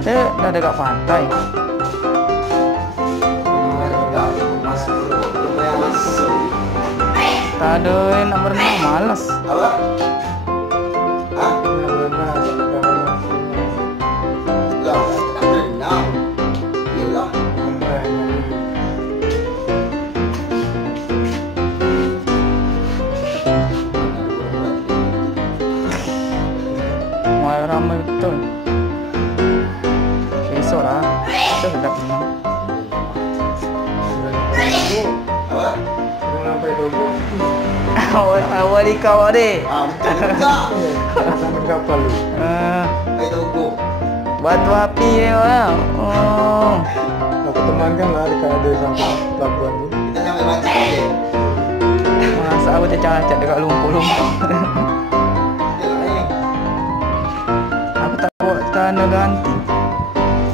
kata dah dekat pantai. Tak ada yang nak berenang, malas. Apa? Hah? Lah, tak berenang. Yelah. Wah, ramai betul. Besok lah. Kita sedap berenang. Apa? Awal ikau adik. Betul juga. Sampai kapal lu. Air Togo. Batu api ya orang. Oh. Aku temankan lah dekat ada sampai pelabuhan ni. Kita sampai mancing je. Masa aku tercacak dekat lumpur-lumpur. Tengok ni. Aku tak bawa tanah ganti.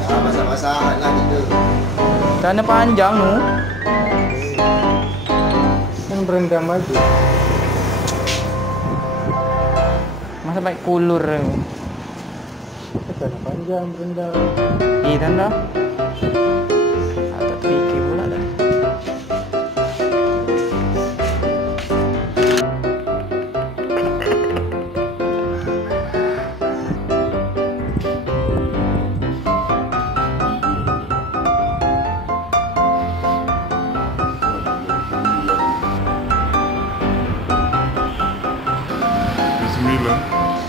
Masak-masakan lah kita. Tanah panjang tu. Kan berendam aja. Masa baik kulur tu. Tanah panjang berendam. Tanda. Tak terfikir pula dah.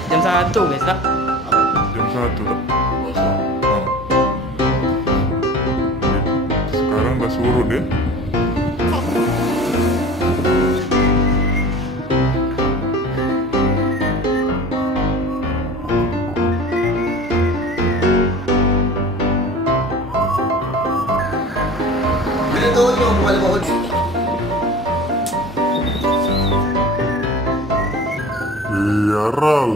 Jam 1 guys tak? Jam 1 tak? Sekarang dah surut ya? Bila tolong kepala bawah ni. Iya, Ral.